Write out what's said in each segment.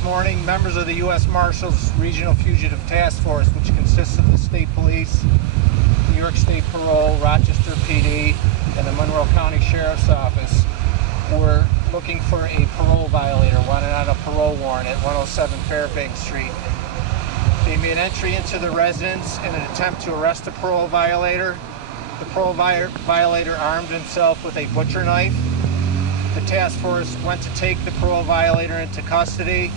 this morning, members of the U.S. Marshals Regional Fugitive Task Force, which consists of the State Police, New York State Parole, Rochester PD, and the Monroe County Sheriff's Office, were looking for a parole violator wanted on a parole warrant at 107 Fairbanks Street. They made entry into the residence in an attempt to arrest the parole violator. The parole violator armed himself with a butcher knife. The task force went to take the parole violator into custody,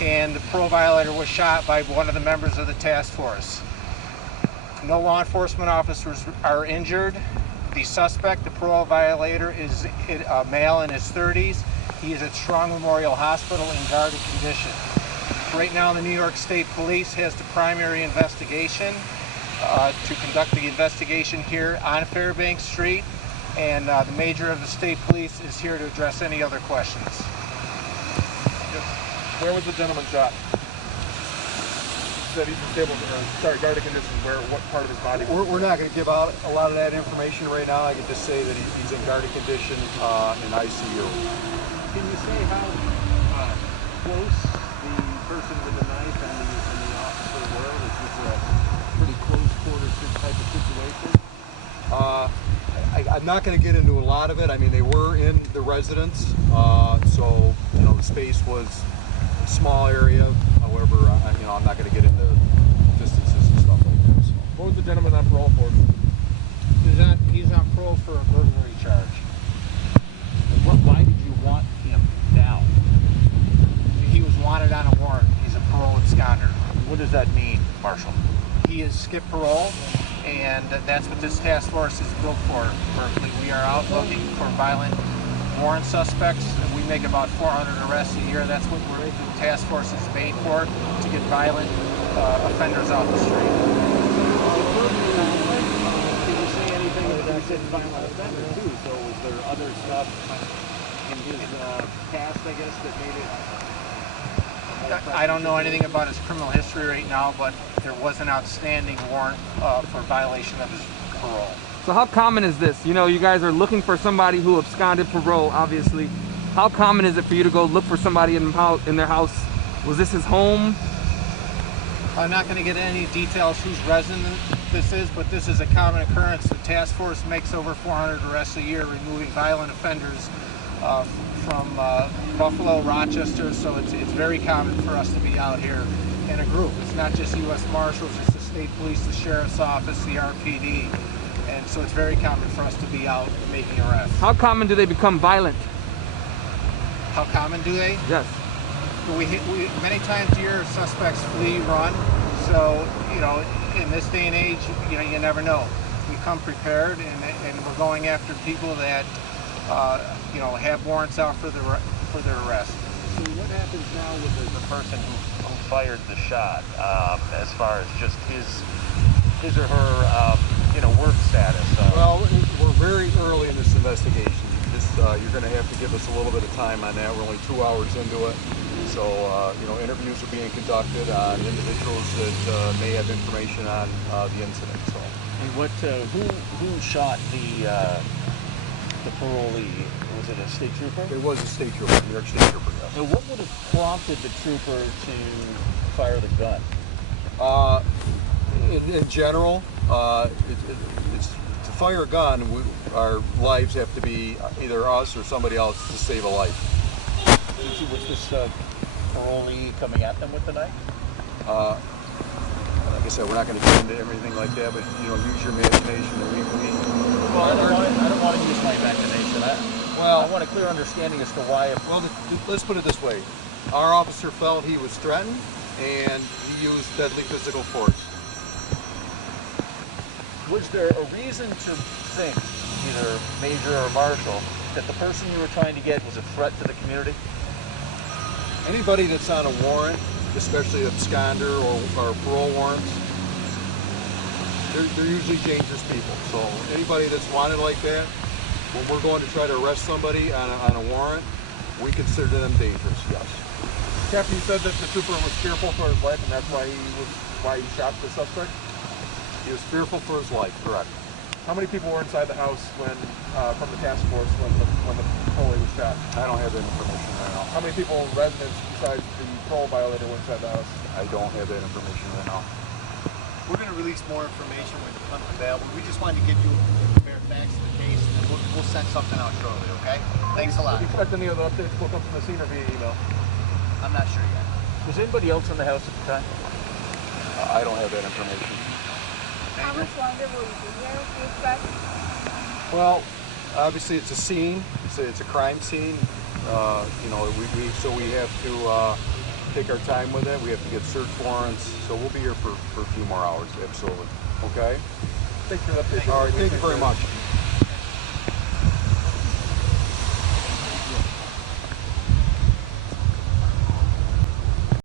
and the parole violator was shot by one of the members of the task force. No law enforcement officers are injured. The suspect, the parole violator, is a male in his 30s. He is at Strong Memorial Hospital in guarded condition. Right now, the New York State Police has the primary investigation to conduct the investigation here on Fairbanks Street, and the Major of the State Police is here to address any other questions. Where was the gentleman shot? That he's stable, guarded condition. What part of his body? We're not going to give out a lot of that information right now. I can just say that he's in guarded condition in ICU. Can you say how close the person with the knife and the officer were? This is a pretty close quarters type of situation. I'm not going to get into a lot of it. I mean, they were in the residence, so the space was a small area. However, I'm not going to get into distances and stuff like this. What was the gentleman on parole for? He's on parole for a burglary charge. Why did you want him down? He was wanted on a warrant. He's a parole absconder. What does that mean, Marshal? He is skip parole, and that's what this task force is built for, Berkeley. We are out looking for violent warrant suspects. We make about 400 arrests a year. That's what the task force is made for, to get violent offenders off the street. Did you say anything about he said violent offender too? So was there other stuff in his past, I guess, that made it? I don't know anything about his criminal history right now, but there was an outstanding warrant for violation of his parole. So how common is this? You guys are looking for somebody who absconded parole, obviously. How common is it for you to go look for somebody in their house? Was this his home? I'm not going to get any details whose resident this is, but this is a common occurrence. The task force makes over 400 arrests a year, removing violent offenders from Buffalo, Rochester, so it's very common for us to be out here in a group. It's not just U.S. Marshals, it's the State Police, the Sheriff's Office, the RPD, and so it's very common for us to be out making arrests. How common do they become violent? How common do they? Yes. We many times a year suspects flee, run, so in this day and age, you never know. We come prepared, and we're going after people that have warrants out for their arrest. So what happens now with the person who fired the shot, as far as just his or her work status? Well, we're very early in this investigation. You're going to have to give us a little bit of time on that. We're only 2 hours into it. So, interviews are being conducted on individuals that may have information on the incident. So, and who shot the parolee? Was it a state trooper? It was a state trooper, New York State Trooper, yes. And what would have prompted the trooper to fire the gun? In general, it's to fire a gun, our lives have to be either us or somebody else to save a life. Was this parolee coming at them with the knife? Like I said, we're not going to get into everything like that, but use your imagination. Well, I don't want to use my imagination. I want a clear understanding as to why. Well, let's put it this way: our officer felt he was threatened, and he used deadly physical force. Was there a reason to think, either Major or Marshal, that the person you were trying to get was a threat to the community? Anybody that's on a warrant, especially absconder or parole warrants, they're usually dangerous people. So anybody that's wanted like that, when we're going to try to arrest somebody on a warrant, we consider them dangerous, yes. Captain, you said that the trooper was fearful for his life, and that's why he shot the suspect? He was fearful for his life, correct. How many people were inside the house when, from the task force when the parolee was shot? I don't have that information right now. How many people, residents, besides the parole violator was inside the house. I don't have that information right now. We're going to release more information when it becomes available. We just wanted to give you bare facts of the case, and we'll send something out shortly, okay? Thanks a lot. If you expect any other updates, we'll come from the scene or via email. I'm not sure yet. Was anybody else in the house at the time? I don't have that information. How much longer will you be here, do you expect? Well, obviously it's a scene. It's a crime scene. You know, so we have to take our time with it. We have to get search warrants. So we'll be here for a few more hours. Absolutely. Okay. Thanks for the update. All right. Thank you very much.